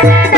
Thank you.